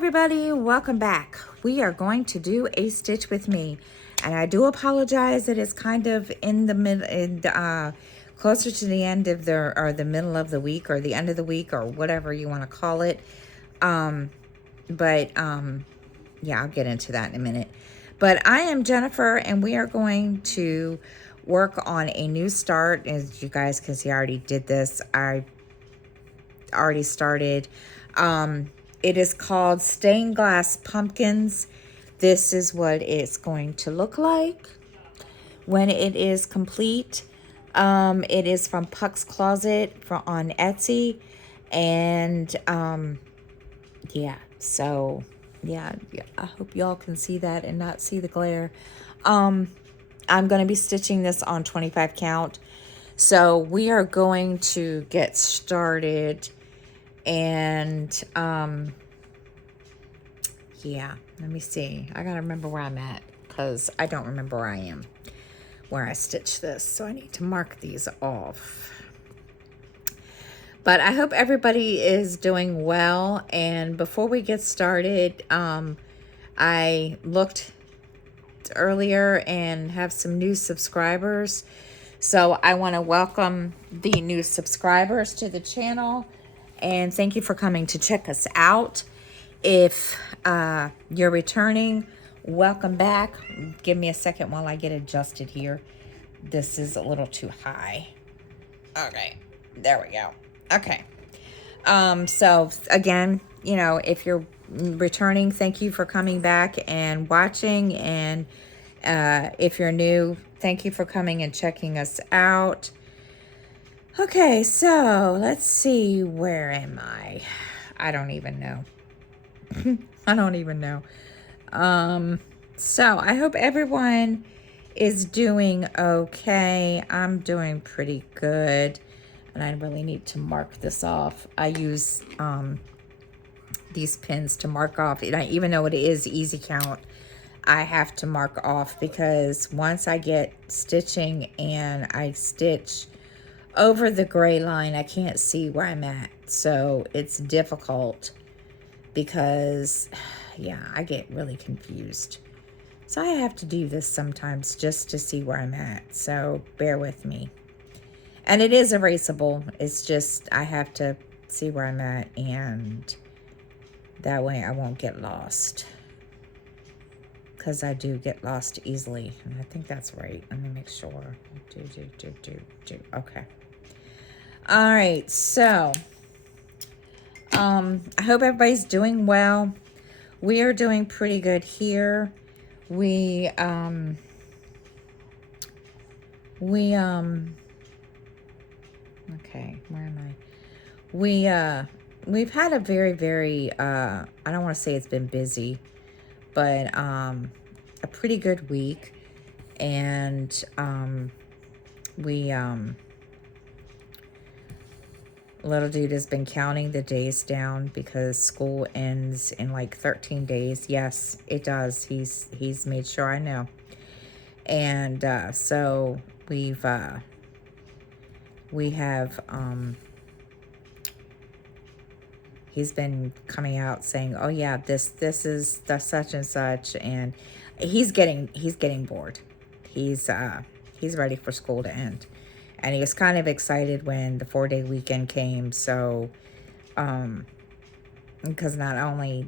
everybody, welcome back. We are going to do a stitch with me, and I do apologize that it's kind of in the middle, closer to the end of the middle of the week, or the end of the week, or whatever you want to call it. Yeah, I'll get into that in a minute. But I am Jennifer, and we are going to work on a new start. As you guys can see, I already did this. I already started. It is called Stained Glass Pumpkins. This is what it's going to look like when it is complete. It is from Puck's Closet on Etsy. And yeah, so yeah, I hope y'all can see that and not see the glare. I'm going to be stitching this on 25 count. So we are going to get started. And yeah, let me see. I gotta remember where I'm at, because I don't remember where I am, where I stitched this. So I need to mark these off. But I hope everybody is doing well. And before we get started, I looked earlier and have some new subscribers. So I want to welcome the new subscribers to the channel. And thank you for coming to check us out. If you're returning, welcome back. Give me a second while I get adjusted here. This is a little too high. Okay, there we go. Okay. So again, you know, if you're returning, thank you for coming back and watching. And if you're new, thank you for coming and checking us out. Okay, so let's see, where am I? I don't even know. I don't even know. So I hope everyone is doing okay. I'm doing pretty good, and I really need to mark this off. I use these pins to mark off. And even though it is easy count, I have to mark off, because once I get stitching and I stitch over the gray line, I can't see where I'm at. So it's difficult, because yeah, I get really confused. So I have to do this sometimes just to see where I'm at. So bear with me. And it is erasable. It's just I have to see where I'm at, and that way I won't get lost, because I do get lost easily. And I think that's right. Let me make sure. Okay. All right, so I hope everybody's doing well. We are doing pretty good here. Okay, where am I? We've had a very I don't want to say it's been busy, but a pretty good week. And little dude has been counting the days down, because school ends in like 13 days. Yes, it does. He's made sure I know. And so we have he's been coming out saying, oh yeah, this is the such and such, and he's getting bored. He's ready for school to end. And he was kind of excited when the 4-day weekend came. So, because not only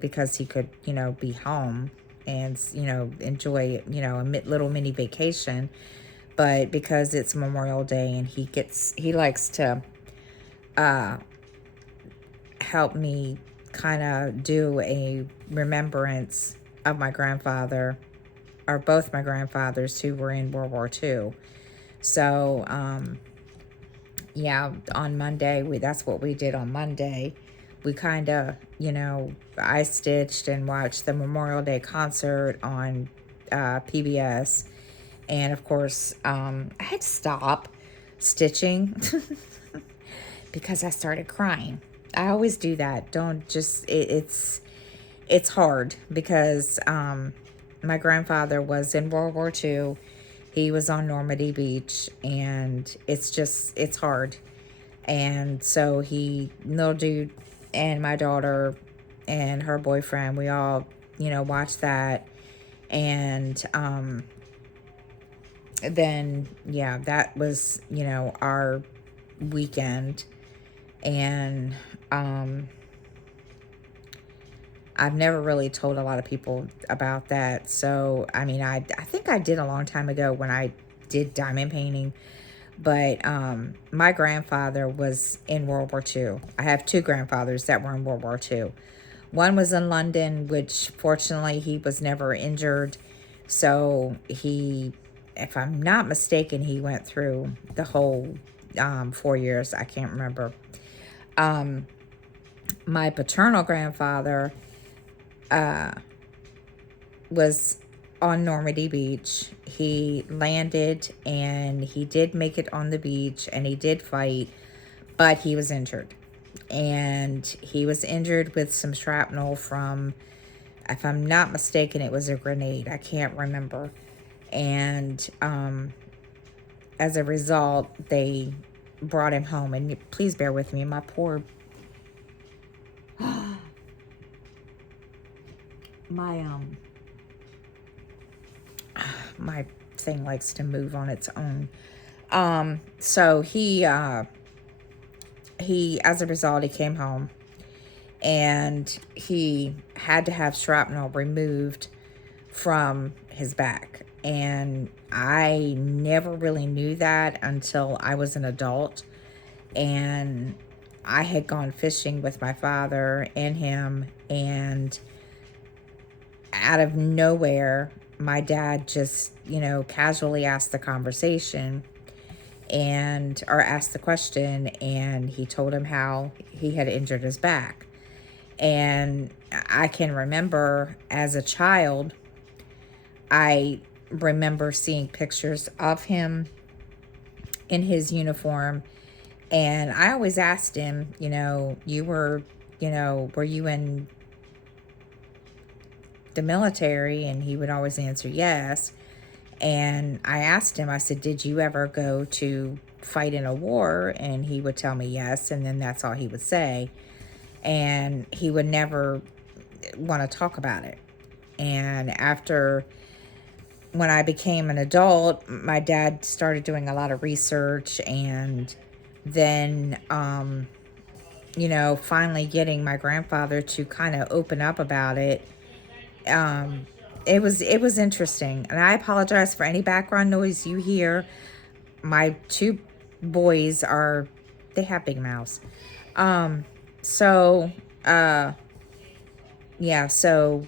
because he could, you know, be home and, you know, enjoy, you know, a little mini vacation, but because it's Memorial Day, and he likes to help me kind of do a remembrance of my grandfather, or both my grandfathers who were in World War II. So, yeah, on Monday, that's what we did on Monday. We kind of, you know, I stitched and watched the Memorial Day concert on PBS. And of course, I had to stop stitching because I started crying. I always do that. It's hard, because my grandfather was in World War II. He was on Normandy Beach, and it's hard. And so little dude and my daughter and her boyfriend. We all, watched that. And then, yeah, that was, our weekend. And I've never really told a lot of people about that. So, I mean, I think I did a long time ago when I did diamond painting. But my grandfather was in World War II. I have two grandfathers that were in World War II. One was in London, which fortunately he was never injured. So he, if I'm not mistaken, he went through the whole 4 years. I can't remember. My paternal grandfather was on Normandy Beach. He landed and he did make it on the beach and he did fight, but he was injured. And he was injured with some shrapnel from, if I'm not mistaken, it was a grenade. I can't remember. And as a result, they brought him home. And please bear with me. My poor... my thing likes to move on its own. So he, as a result, he came home and he had to have shrapnel removed from his back. And I never really knew that until I was an adult. And I had gone fishing with my father and him, and out of nowhere, my dad just, casually asked the conversation or asked the question, and he told him how he had injured his back. And I can remember as a child, I remember seeing pictures of him in his uniform. And I always asked him, were you in the military? And he would always answer yes. And I asked him, I said, did you ever go to fight in a war? And he would tell me yes. And then that's all he would say. And he would never want to talk about it. And when I became an adult, my dad started doing a lot of research, and then, finally getting my grandfather to kind of open up about it. It was interesting. And I apologize for any background noise you hear. My two boys they have big mouths. So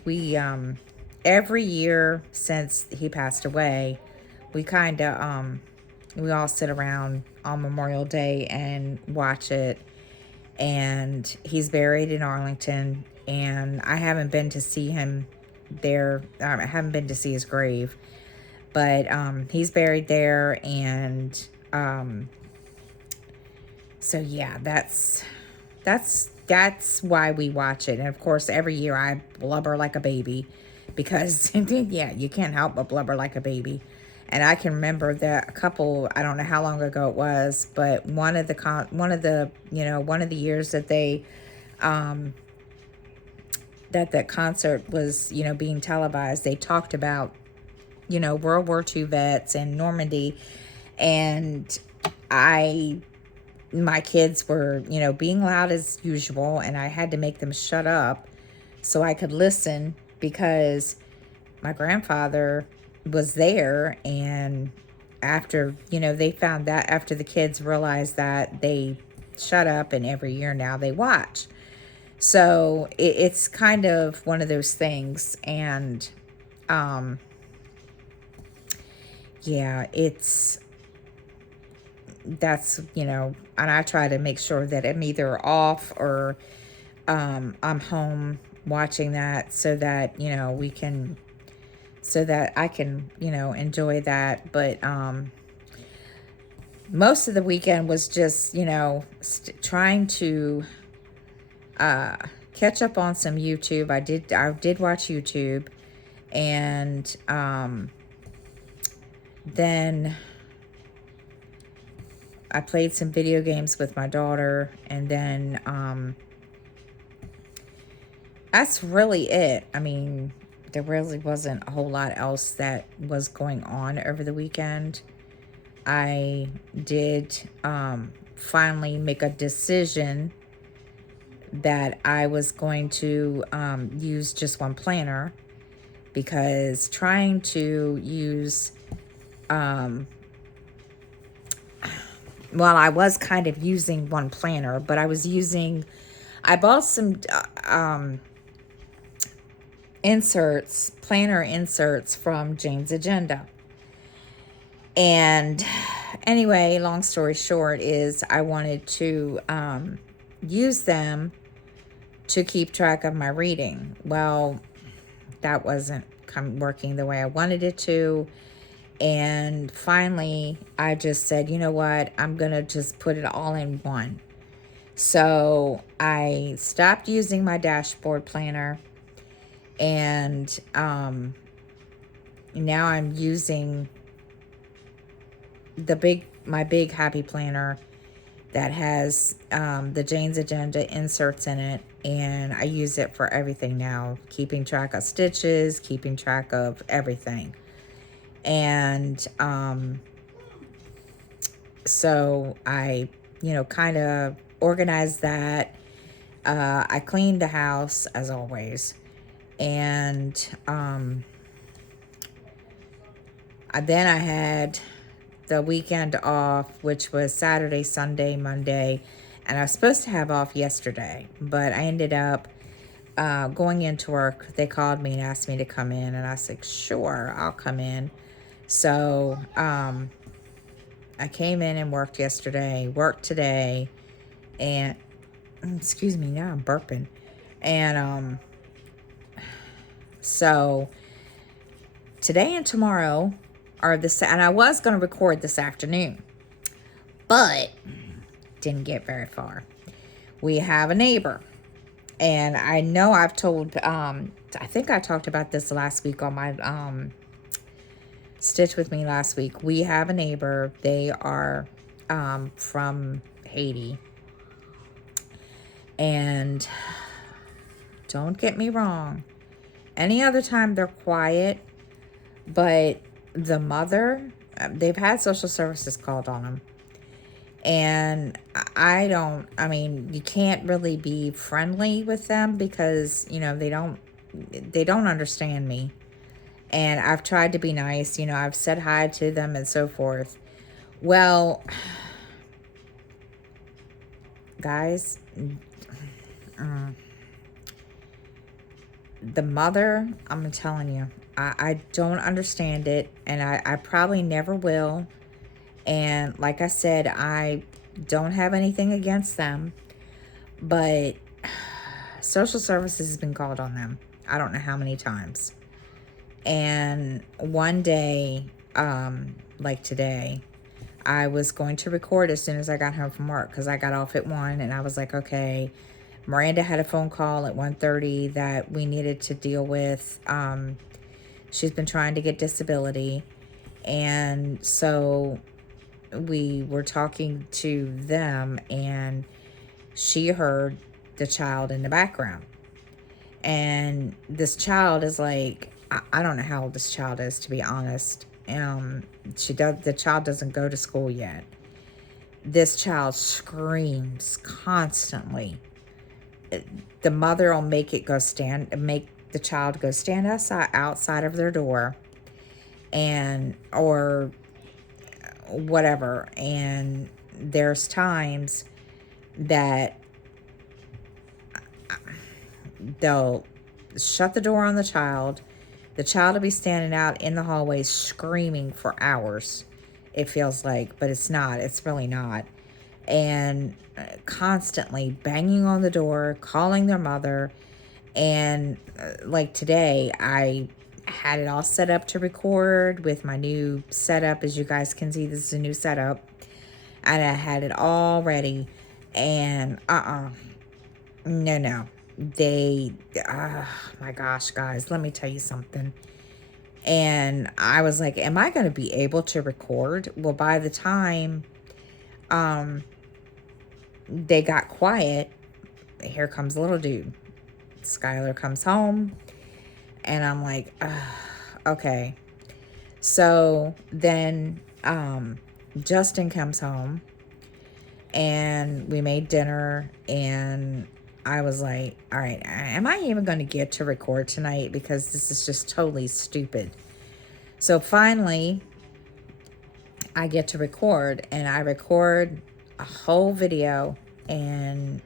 we, every year since he passed away, we we all sit around on Memorial Day and watch it. And he's buried in Arlington, and I haven't been to see him there. I haven't been to see his grave, but he's buried there. And so yeah, that's why we watch it. And of course, every year I blubber like a baby, because yeah, you can't help but blubber like a baby. And I can remember that I don't know how long ago it was, but one of the years that they, that concert was, being televised, they talked about, World War II vets and Normandy. And my kids were, being loud as usual, and I had to make them shut up so I could listen, because my grandfather was there. And after, they found that, after the kids realized that, they shut up, and every year now they watch. So it's kind of one of those things. And yeah, and I try to make sure that I'm either off or I'm home watching that, so that, so that I can, enjoy that. But most of the weekend was just, trying to catch up on some YouTube. I did watch YouTube. And then I played some video games with my daughter. And then that's really it. I mean, there really wasn't a whole lot else that was going on over the weekend. I did finally make a decision that I was going to use just one planner, because trying to use, well, I was kind of using one planner, but I bought some planner inserts from Jane's Agenda. And anyway, long story short is I wanted to use them to keep track of my reading. Well, that wasn't working the way I wanted it to. And finally, I just said, you know what? I'm going to just put it all in one. So I stopped using my dashboard planner, and now I'm using my big happy planner that has the Jane's Agenda inserts in it, and I use it for everything now, keeping track of stitches, keeping track of everything. And so I, kind of organized that. I cleaned the house as always, and then I had the weekend off, which was Saturday, Sunday, Monday, and I was supposed to have off yesterday, but I ended up going into work. They called me and asked me to come in, and I said, sure, I'll come in. So I came in and worked yesterday, worked today, and excuse me, now I'm burping. And so today and tomorrow are and I was going to record this afternoon, but didn't get very far. We have a neighbor, and I know I've told, I think I talked about this last week on my Stitch With Me last week. We have a neighbor. They are from Haiti, and don't get me wrong, any other time they're quiet, but the mother, they've had social services called on them. And I mean, you can't really be friendly with them because, they don't understand me. And I've tried to be nice, I've said hi to them and so forth. Well, guys, the mother, I'm telling you, I don't understand it, and I probably never will. And like I said, I don't have anything against them, but social services has been called on them. I don't know how many times. And one day, like today, I was going to record as soon as I got home from work, because I got off at 1, and I was like, okay. Miranda had a phone call at 1:30 that we needed to deal with. She's been trying to get disability, and so we were talking to them, and she heard the child in the background. And this child is like, I don't know how old this child is, to be honest. The child doesn't go to school yet. This child screams constantly. The mother will make the child go stand outside of their door, or whatever. And there's times that they'll shut the door on the child. The child will be standing out in the hallway screaming for hours, it feels like, but it's not. It's really not. And constantly banging on the door, calling their mother. And like today, I had it all set up to record with my new setup. As you guys can see, this is a new setup. And I had it all ready. And no. My gosh, guys, let me tell you something. And I was like, am I going to be able to record? Well, by the time they got quiet, here comes the little dude. Skylar comes home, and I'm like, okay. So then Justin comes home, and we made dinner, and I was like, all right, am I even going to get to record tonight? Because this is just totally stupid. So finally, I get to record, and I record a whole video, and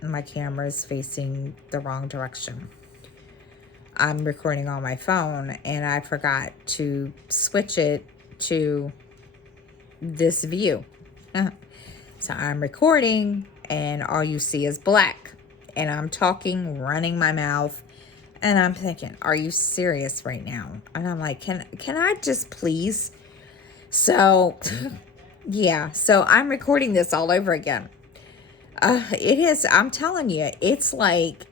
my camera is facing the wrong direction. I'm recording on my phone, and I forgot to switch it to this view. So I'm recording, and all you see is black, and I'm talking, running my mouth, and I'm thinking, are you serious right now? And I'm like, can I just please? So yeah, so I'm recording this all over again. It is, I'm telling you, it's like,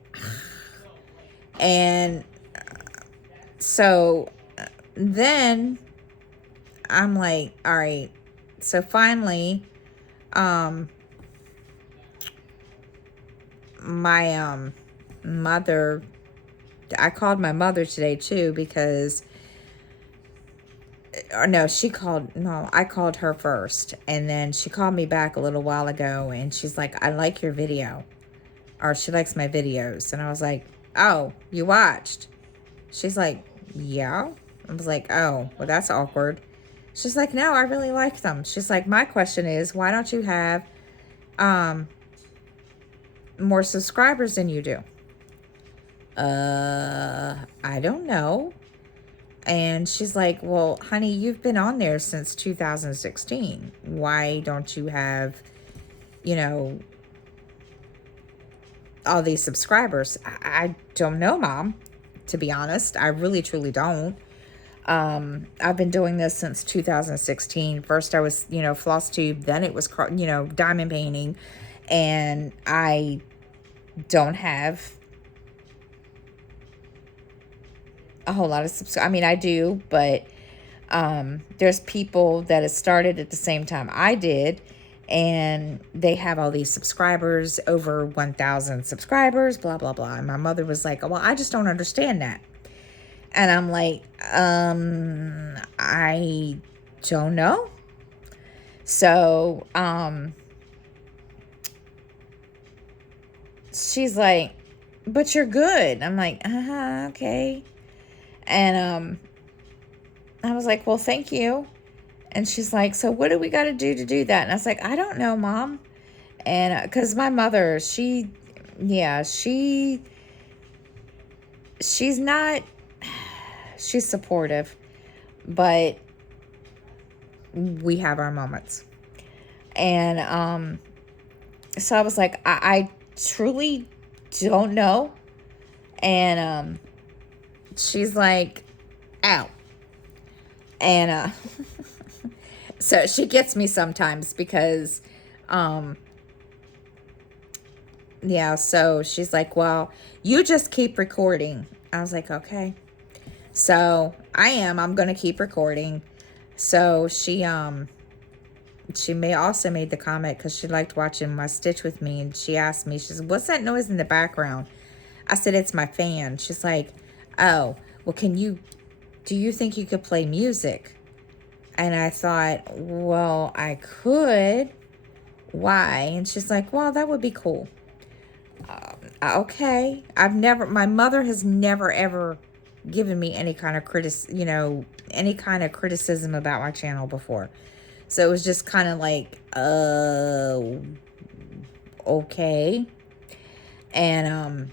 and so then I'm like, all right. So finally, my mother, I called my mother today too, because, or no, I called her first, and then she called me back a little while ago, and she's like, I like your video, or she likes my videos. And I was like, oh, you watched? She's like, yeah. I was like, oh, well, that's awkward. She's like, no, I really like them. She's like, my question is, why don't you have more subscribers than you do? I don't know. And she's like, well, honey, you've been on there since 2016. Why don't you have, you know, all these subscribers? I don't know, Mom. To be honest, I really, truly don't. I've been doing this since 2016. First I was, floss tube. Then it was, diamond painting. And I don't have a whole lot of subscribers. I mean, I do, but there's people that have started at the same time I did, and they have all these subscribers, over 1,000 subscribers, blah, blah, blah. And my mother was like, well, I just don't understand that. And I'm like, I don't know. So, she's like, but you're good. I'm like, okay. And, I was like, well, thank you. And she's like, so what do we got to do that? And I was like, I don't know, Mom. And, cause my mother, she's not, she's supportive, but we have our moments. And so I was like, I truly don't know. And she's like, ow. And so she gets me sometimes because so she's like, well, you just keep recording. I was like, okay. So I'm going to keep recording. So she also made the comment, because she liked watching my stitch with me. And she asked me, she said, what's that noise in the background? I said, it's my fan. She's like, oh, well, do you think you could play music? And I thought, well, I could. Why? And she's like, well, that would be cool. Okay. My mother has never, ever given me any kind of criticism about my channel before. So it was just kind of like, okay. And,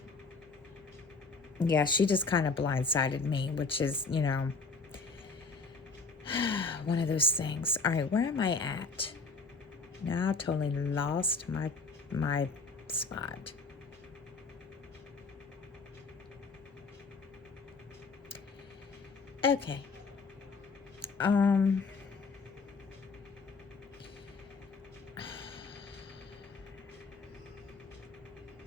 she just kind of blindsided me, which is, one of those things. All right, where am I at? Now I totally lost my spot. Okay.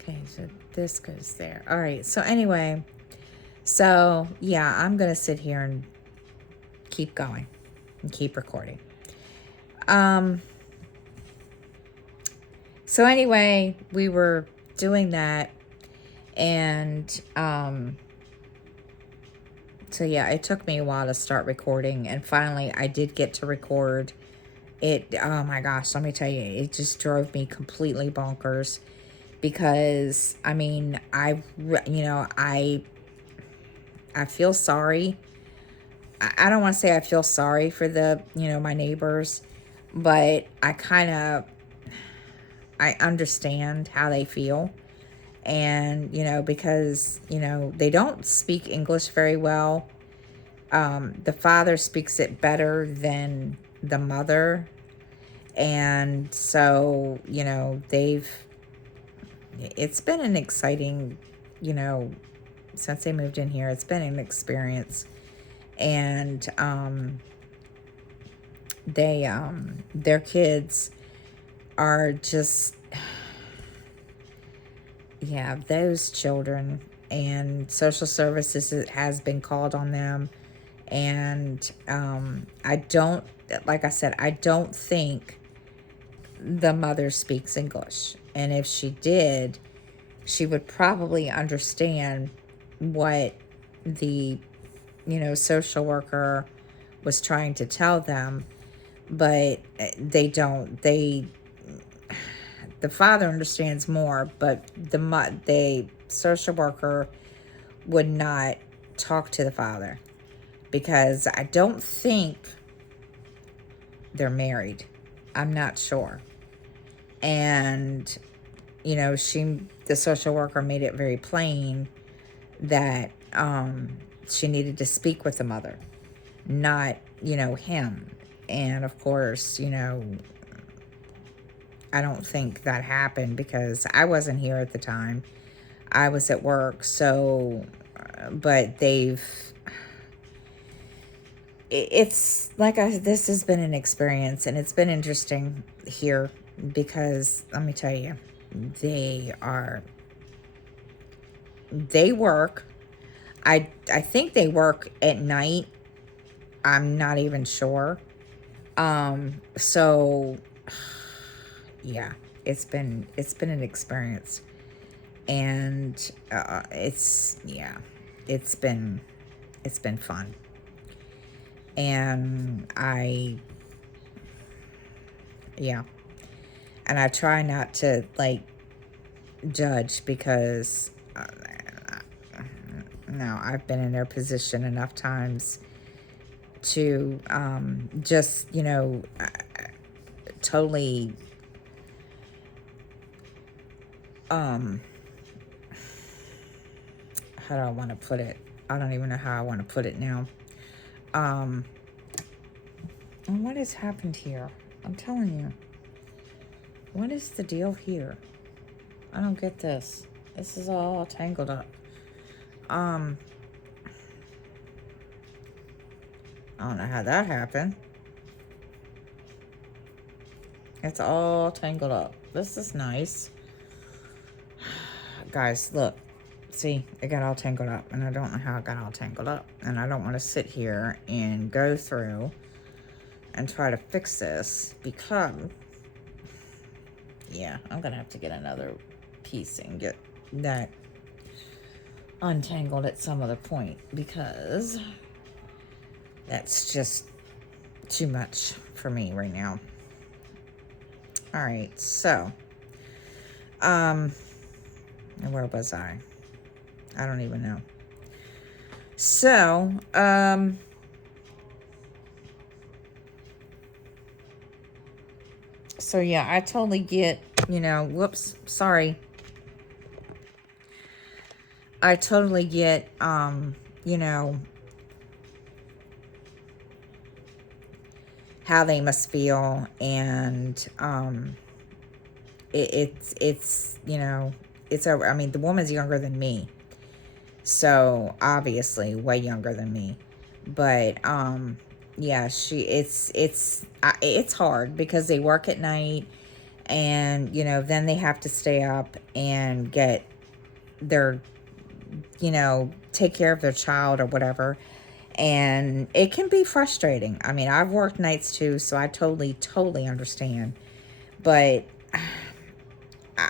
Okay, so this goes there. All right, so anyway, so yeah, I'm gonna sit here and keep going and keep recording. So anyway, we were doing that, And so yeah, it took me a while to start recording, and finally I did get to record it. Oh my gosh, let me tell you, it just drove me completely bonkers because I mean, I feel sorry. I don't want to say I feel sorry for the, my neighbors, but I understand how they feel. And, because, they don't speak English very well. The father speaks it better than the mother. And so, it's been an exciting, since they moved in here, it's been an experience. And, their kids are just, yeah, those children, and social services has been called on them. And I don't, like I said, I don't think the mother speaks English. And if she did, she would probably understand what the, social worker was trying to tell them. But they don't. The father understands more, but the social worker would not talk to the father because I don't think they're married. I'm not sure. And, the social worker made it very plain that she needed to speak with the mother, not, him. And of course, I don't think that happened because I wasn't here at the time. I was at work. So, but it's like this has been an experience, and it's been interesting here because let me tell you, they work. I think they work at night. I'm not even sure. So yeah, it's been an experience, and it's been fun. And I try not to like judge because no, I've been in their position enough times to just totally how do I want to put it? I don't even know how I want to put it now. And what has happened here? I'm telling you. What is the deal here? I don't get this. This is all tangled up. I don't know how that happened. It's all tangled up. This is nice. Guys, look. See, it got all tangled up, and I don't know how it got all tangled up. And I don't want to sit here and go through and try to fix this because, yeah, I'm going to have to get another piece and get that untangled at some other point because that's just too much for me right now. All right, so, where was I? I don't even know. So, yeah, I totally get, whoops, sorry. I totally get, how they must feel, and, it's, I mean, the woman's younger than me. So obviously way younger than me, but yeah, it's hard because they work at night, and then they have to stay up and get their take care of their child or whatever, and it can be frustrating. I mean, I've worked nights too, so I totally understand, but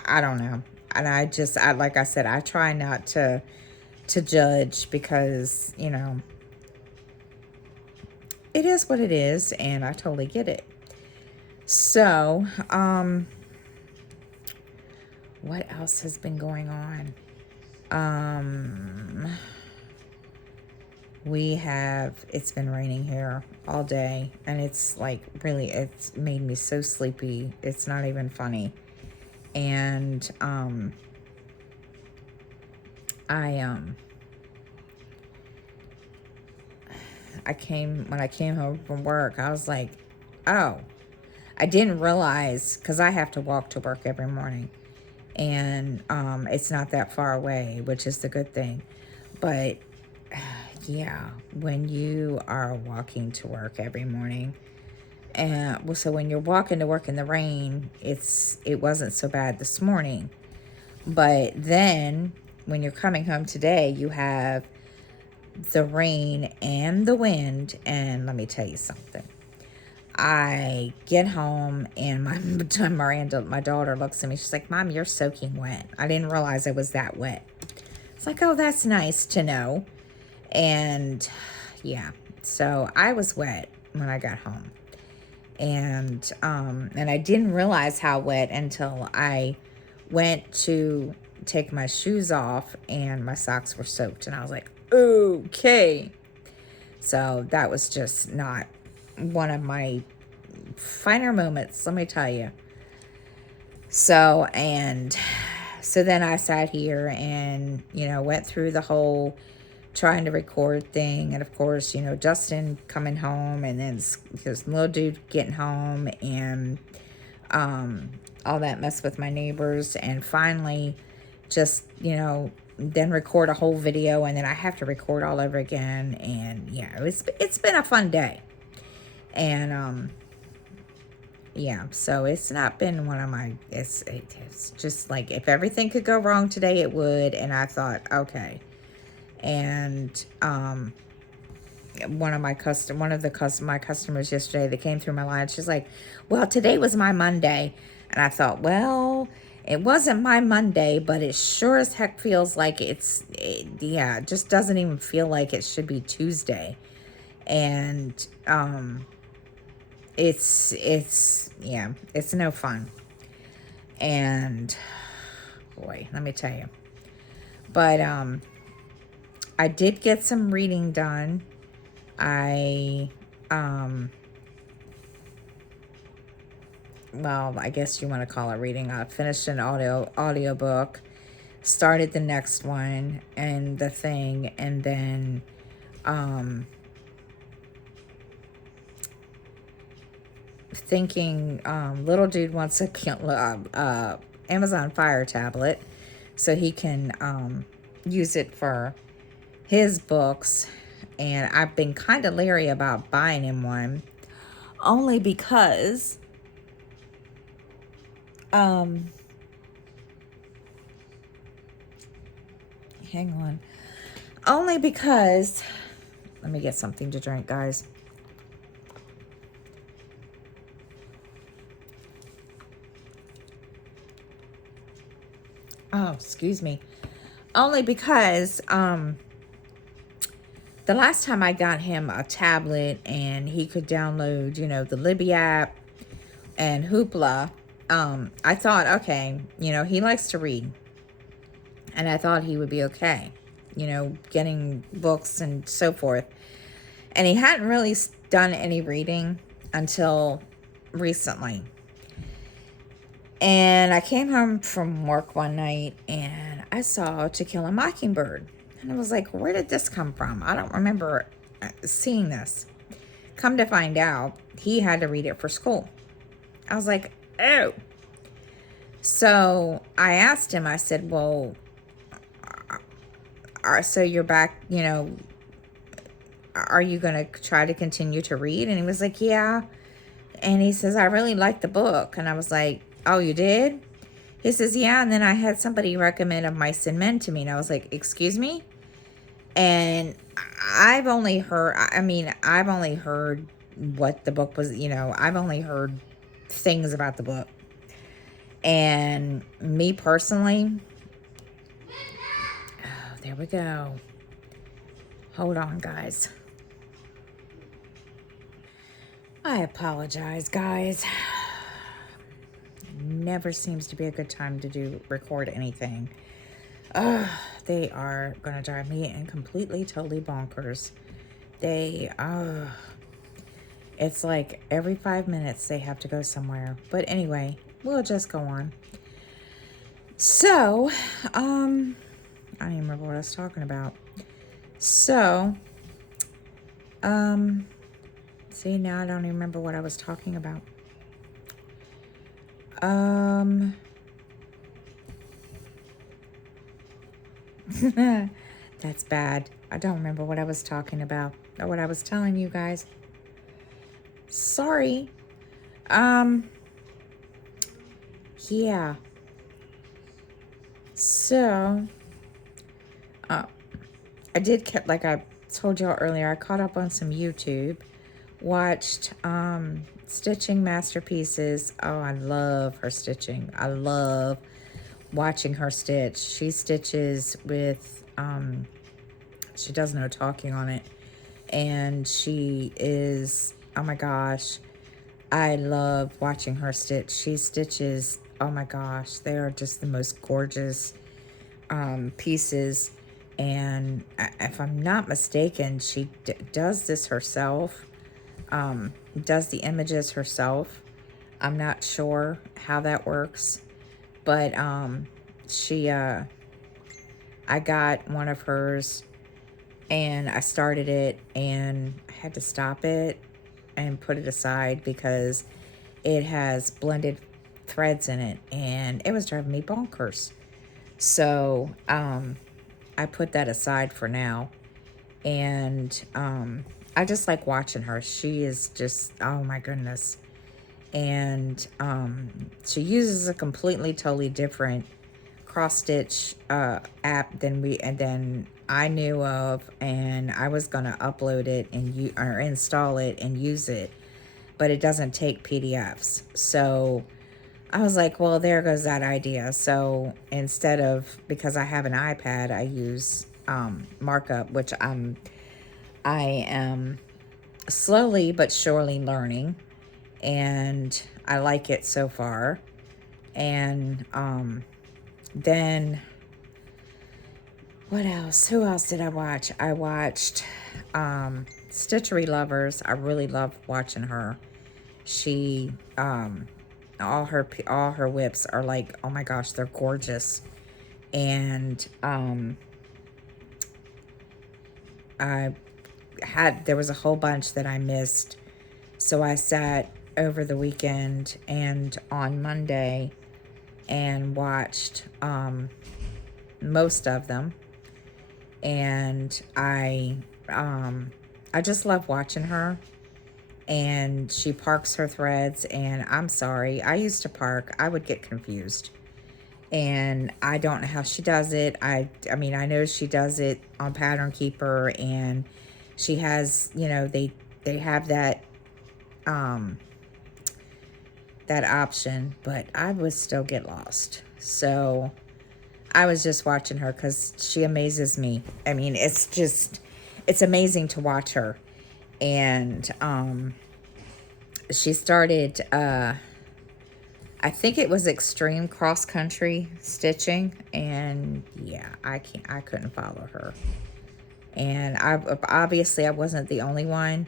I don't know. and like I said, I try not to judge because, you know, it is what it is, and I totally get it. So, what else has been going on? It's been raining here all day, and it's like really, it's made me so sleepy. It's not even funny. And, I, when I came home from work, I was like, oh, I didn't realize, because I have to walk to work every morning. And it's not that far away, which is the good thing. But yeah, when you are walking to work every morning, and well, so when you're walking to work in the rain, it wasn't so bad this morning. But then when you're coming home today, you have the rain and the wind, and let me tell you something. I get home and my Miranda, my daughter, looks at me. She's like, "Mom, you're soaking wet." I didn't realize I was that wet. It's like, oh, that's nice to know. And yeah, so I was wet when I got home. And I didn't realize how wet until I went to take my shoes off and my socks were soaked. And I was like, okay. So that was just not one of my finer moments, let me tell you. So then I sat here and, you know, went through the whole trying to record thing. And of course, you know, Justin coming home, and then this little dude getting home, and all that mess with my neighbors. And finally, just, you know, then record a whole video, and then I have to record all over again. And yeah, it's been a fun day. And yeah, so it's not been one of my, it's just like, if everything could go wrong today, it would. And I thought, okay. And one of my customers yesterday that came through my line, she's like, well, today was my Monday. And I thought, well, it wasn't my Monday, but it sure as heck feels like it just doesn't even feel like it should be Tuesday. And it's no fun. And boy, let me tell you. But I did get some reading done. Well, I guess you want to call it reading. I finished an audiobook, started the next one and the thing, and then thinking little dude wants a Amazon Fire tablet so he can use it for his books. And I've been kind of leery about buying him one, only because hang on. Only because, let me get something to drink, guys. Oh, excuse me. Only because the last time I got him a tablet and he could download, you know, the Libby app and Hoopla, I thought, okay, you know, he likes to read. And I thought he would be okay, you know, getting books and so forth. And he hadn't really done any reading until recently. And I came home from work one night and I saw To Kill a Mockingbird. And I was like, where did this come from? I don't remember seeing this. Come to find out, he had to read it for school. I was like, oh. So I asked him, I said, well, so you're back, you know, are you going to try to continue to read? And he was like, yeah. And he says, I really liked the book. And I was like, oh, you did? He says, yeah. And then I had somebody recommend Of Mice and Men to me. And I was like, excuse me? And I've only heard what the book was, you know, I've only heard things about the book. And me personally, oh, there we go. Hold on, guys. I apologize, guys. Never seems to be a good time to record anything. They are gonna drive me in completely, totally bonkers. It's like every 5 minutes they have to go somewhere. But anyway, we'll just go on. So, I don't even remember what I was talking about. So, see, now I don't even remember what I was talking about. That's bad. I don't remember what I was talking about or what I was telling you guys. Sorry. Yeah. So, I did, like I told y'all earlier, I caught up on some YouTube, watched Stitching Masterpieces. Oh, I love her stitching. I love watching her stitch. She stitches with, she does no talking on it. And she is, oh my gosh, I love watching her stitch. She stitches, oh my gosh, they are just the most gorgeous pieces. And if I'm not mistaken, she does this herself, does the images herself. I'm not sure how that works, but I got one of hers and I started it and I had to stop it and put it aside because it has blended threads in it and it was driving me bonkers. So I put that aside for now. And I just like watching her. She is just, oh my goodness. And she uses a completely, totally different cross stitch app than I knew of, and I was gonna upload it and or install it and use it, but it doesn't take PDFs. So I was like, well, there goes that idea. So instead of, because I have an iPad, I use markup, which I am slowly but surely learning, and I like it so far. And then what else? Who else did I watch? I watched Stitchery Lovers. I really love watching her. She all her whips are like, oh my gosh, they're gorgeous. And there was a whole bunch that I missed. So I sat over the weekend and on Monday and watched most of them. And I just love watching her. And she parks her threads, and I'm sorry, I used to park. I would get confused. And I don't know how she does it. I mean, I know she does it on Pattern Keeper, and she has, you know, they have that that option, but I would still get lost. So I was just watching her because she amazes me. I mean, it's amazing to watch her. And she started, I think it was extreme cross country stitching, and yeah, I couldn't follow her. And obviously I wasn't the only one,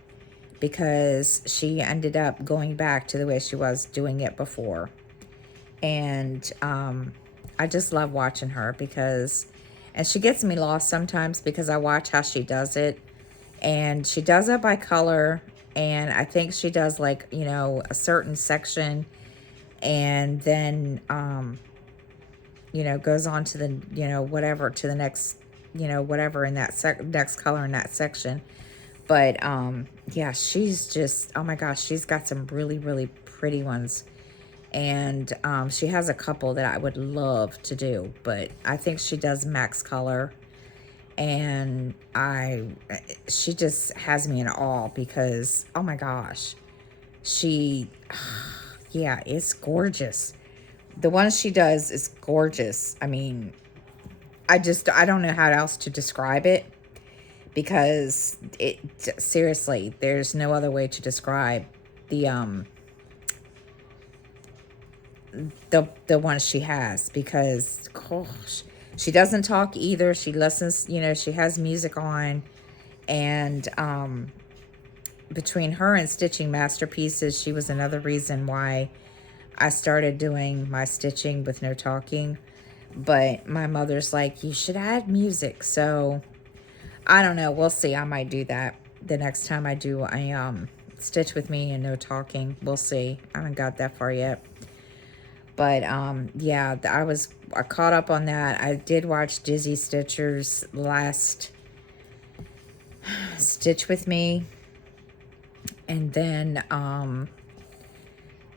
because she ended up going back to the way she was doing it before. And I just love watching her and she gets me lost sometimes because I watch how she does it. And she does it by color, and I think she does, like, you know, a certain section, and then you know, goes on to the, you know, whatever, to the next, you know, whatever in that next color in that section. But yeah, she's just, oh my gosh, she's got some really, really pretty ones. And she has a couple that I would love to do, but I think she does max color. And she just has me in awe because, oh my gosh, yeah, it's gorgeous. The one she does is gorgeous. I mean, I don't know how else to describe it, because it, seriously, there's no other way to describe the the one she has, because gosh, she doesn't talk either. She listens, she has music on, and between her and Stitching Masterpieces, she was another reason why I started doing my stitching with no talking. But my mother's like, you should add music. So I don't know. We'll see. I might do that the next time I do a stitch with me and no talking. We'll see. I haven't got that far yet. But yeah, I caught up on that. I did watch Dizzy Stitcher's last Stitch with Me. And then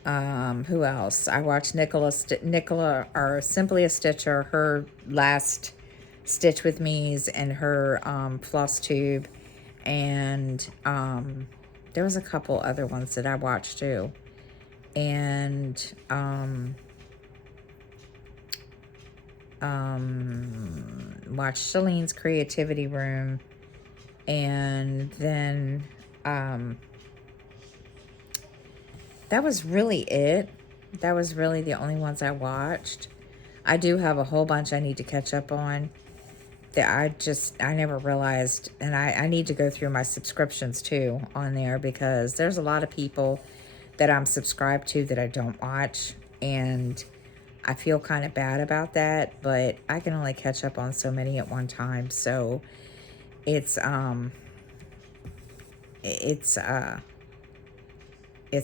who else? I watched Nicola, or Simply a Stitcher, her last Stitch with Me's, and her floss tube. And there was a couple other ones that I watched too. And watched Shalene's Creativity Room. And then that was really it. That was really the only ones I watched. I do have a whole bunch I need to catch up on that I never realized. And I need to go through my subscriptions too on there, because there's a lot of people that I'm subscribed to that I don't watch. And I feel kind of bad about that, but I can only catch up on so many at one time. So it's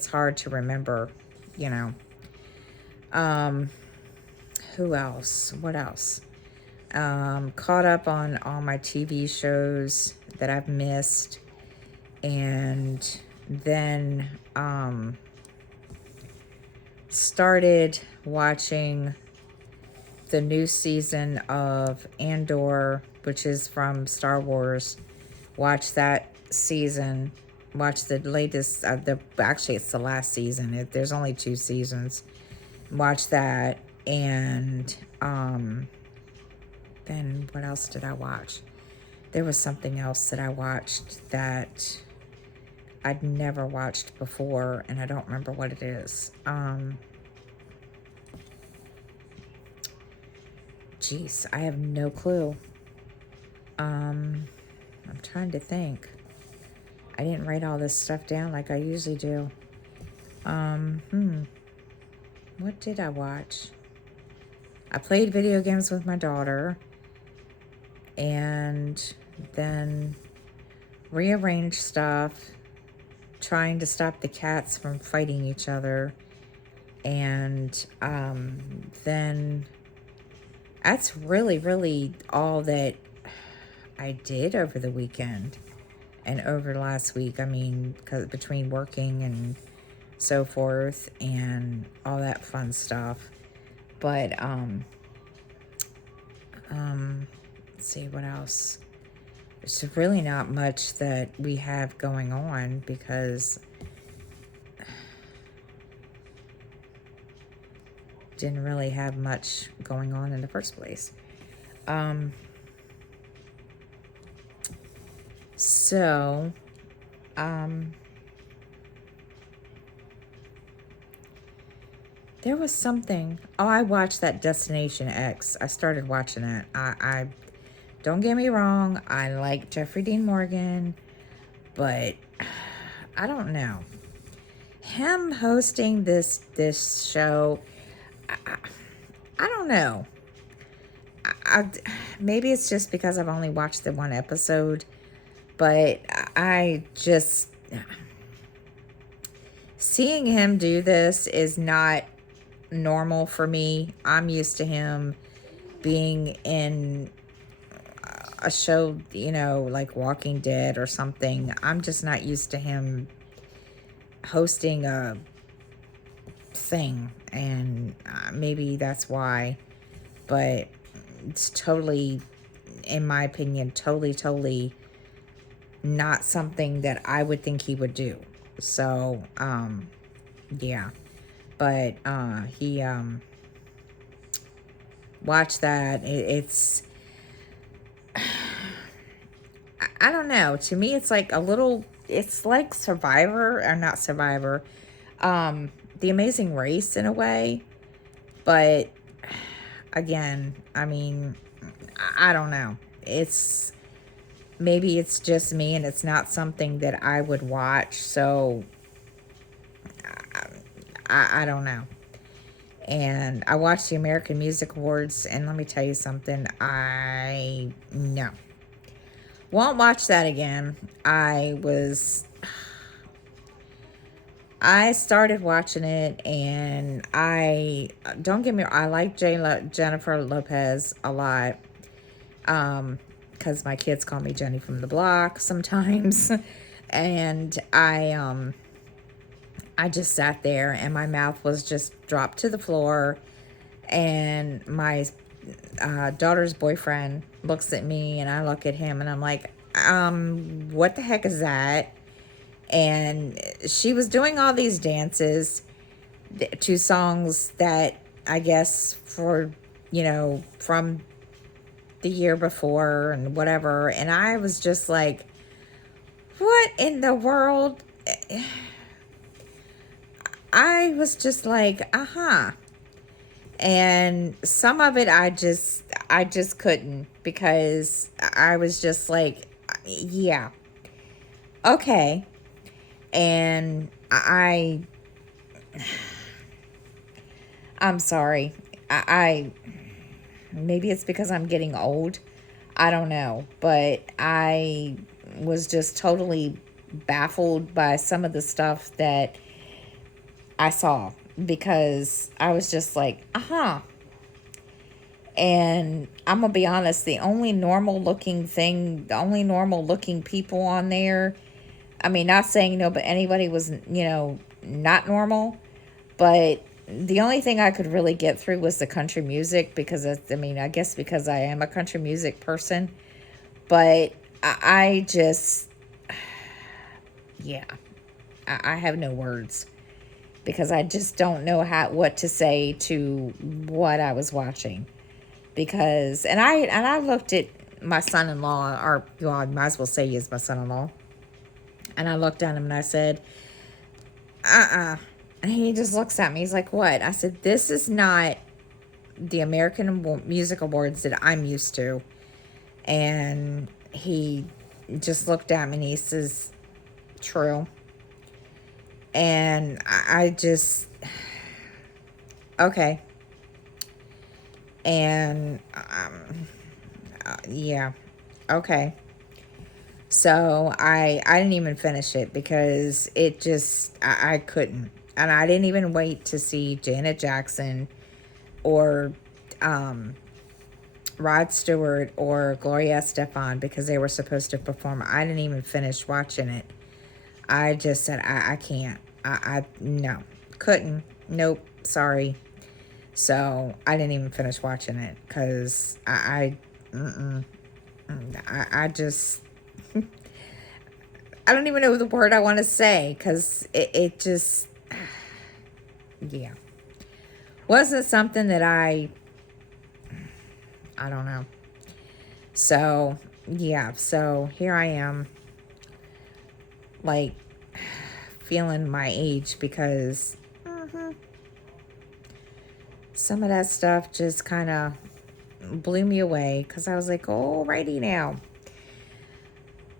hard to remember, you know. Who else? What else? Caught up on all my TV shows that I've missed. And then started watching the new season of Andor, which is from Star Wars. Watched that season. Watched the latest, actually it's the last season. There's only 2 seasons. Watched that. And then what else did I watch? There was something else that I watched that I'd never watched before, and I don't remember what it is. Jeez, I have no clue. I'm trying to think. I didn't write all this stuff down like I usually do. What did I watch? I played video games with my daughter, and then rearranged stuff, trying to stop the cats from fighting each other. And then that's really all that I did over the weekend and over last week. I mean, 'cause between working and so forth and all that fun stuff. But let's see what else. There's really not much that we have going on, because didn't really have much going on in the first place. So there was something. Oh, I watched that Destination X. I started watching that. I don't get me wrong, I like Jeffrey Dean Morgan, but I don't know. Him hosting this show, I don't know. Maybe it's just because I've only watched the one episode, but I just, seeing him do this is not normal for me. I'm used to him being in a show, like Walking Dead or something. I'm just not used to him hosting a thing, and maybe that's why. But it's totally, in my opinion, totally not something that I would think he would do. So yeah, but he watch that. I don't know. To me, it's like a little, it's like Survivor, or not Survivor, The Amazing Race in a way. But again, I mean, I don't know. Maybe it's just me and it's not something that I would watch. So I don't know. And I watched the American Music Awards, and let me tell you something. No. Won't watch that again. I started watching it, and don't get me wrong, I like Jennifer Lopez a lot. Because my kids call me Jenny from the block sometimes. And I just sat there, and my mouth was just dropped to the floor. And my daughter's boyfriend looks at me, and I look at him, and I'm like, what the heck is that? And she was doing all these dances to songs that I guess from the year before and whatever. And I was just like, what in the world? I was just like, and some of it I just couldn't, because I was just like, yeah, okay. And I'm sorry. I maybe it's because I'm getting old. I don't know, but I was just totally baffled by some of the stuff that I saw, because I was just like, and I'm gonna be honest, the only normal looking people on there, I mean, not saying no, but anybody was, not normal. But the only thing I could really get through was the country music, because, I guess because I am a country music person. But I just, yeah, I have no words, because I just don't know what to say to what I was watching. Because, and I looked at my son-in-law, or, I might as well say he is my son-in-law. And I looked at him and I said, And he just looks at me. He's like, what? I said, this is not the American Music Awards that I'm used to. And he just looked at me and he says, true. And I just, okay. And, yeah, okay. So I didn't even finish it, because it just, I couldn't. And I didn't even wait to see Janet Jackson or Rod Stewart or Gloria Estefan, because they were supposed to perform. I didn't even finish watching it. I just said, I can't. No, couldn't. Nope, sorry. So I didn't even finish watching it, because I just, I don't even know the word I want to say, because it just, yeah, wasn't something that I don't know. So, yeah, so here I am, like, feeling my age, because some of that stuff just kind of blew me away, because I was like, alrighty now.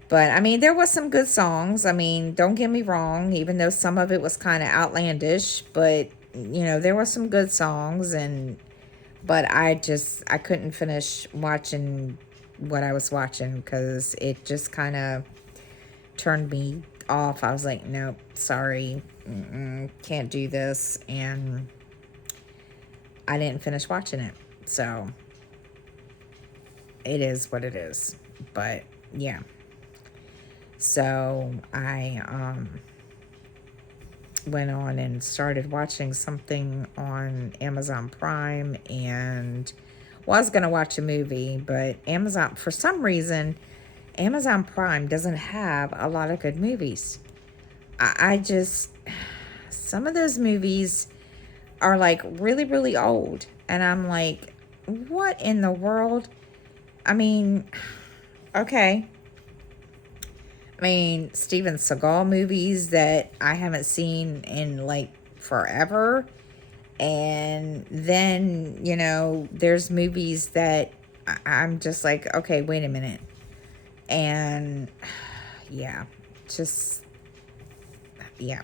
But, I mean, there was some good songs. I mean, don't get me wrong, even though some of it was kind of outlandish, but, there were some good songs, but I couldn't finish watching what I was watching, because it just kind of turned me off. I was like, nope, sorry, can't do this, and I didn't finish watching it. So, it is what it is. But, yeah. So I went on and started watching something on Amazon Prime, and was going to watch a movie, but for some reason, Amazon Prime doesn't have a lot of good movies. Some of those movies are like really, really old, and I'm like, what in the world? I mean, okay. I mean, Steven Seagal movies that I haven't seen in like forever. And then, you know, there's movies that I'm just like, okay, wait a minute. And yeah, just, yeah,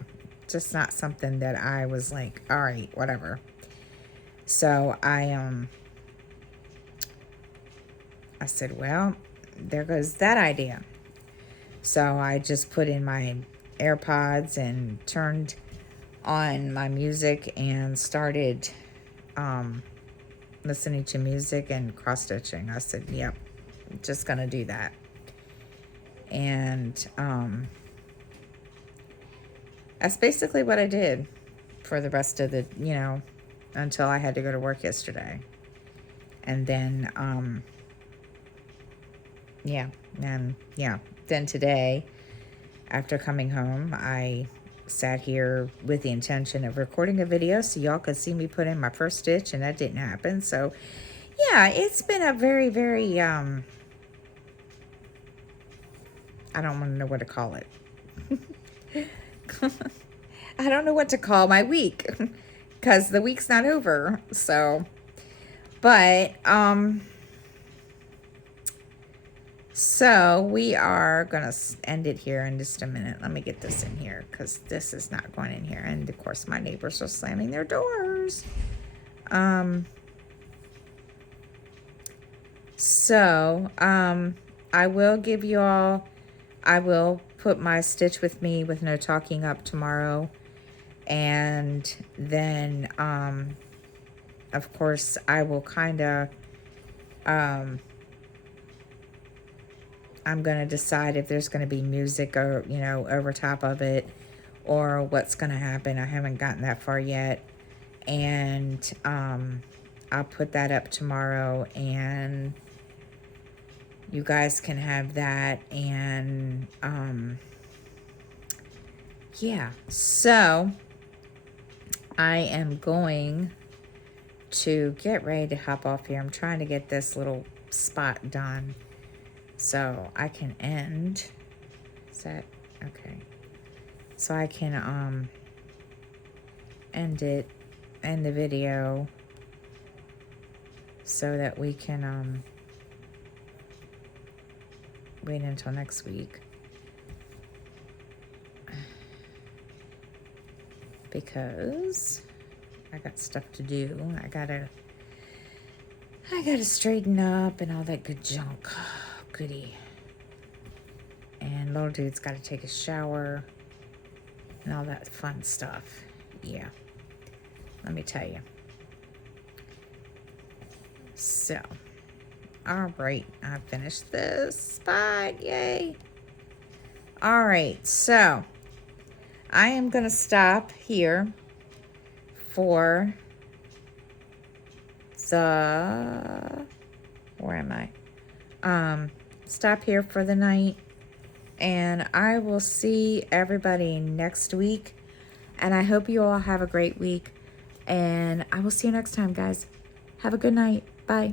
just not something that I was like, all right, whatever. So I said, well, there goes that idea. So I just put in my AirPods and turned on my music and started listening to music and cross stitching. I said, yep, just gonna do that. And that's basically what I did for the rest of the, you know, until I had to go to work yesterday. And then then today, after coming home, I sat here with the intention of recording a video so y'all could see me put in my first stitch, and that didn't happen. So yeah, it's been a very, very I don't want to know what to call it. I don't know what to call my week because the week's not over. So, but so we are gonna end it here in just a minute. Let me get this in here because this is not going in here. And of course my neighbors are slamming their doors. I will give you all, I will put my Stitch With Me with No Talking up tomorrow. And then, of course, I will kind of, I'm going to decide if there's going to be music or, you know, over top of it or what's going to happen. I haven't gotten that far yet. And I'll put that up tomorrow and you guys can have that. And yeah, so I am going to get ready to hop off here. I'm trying to get this little spot done so I can end. Is that okay? So I can end the video so that we can wait until next week, because I got stuff to do. I gotta straighten up and all that good junk. Goody. And little dude's got to take a shower and all that fun stuff. Yeah, let me tell you. So, all right, I finished this spot. Yay. All right, so I am going to stop here for the, where am I? Stop here for the night, and I will see everybody next week, and I hope you all have a great week, and I will see you next time, guys. Have a good night. Bye.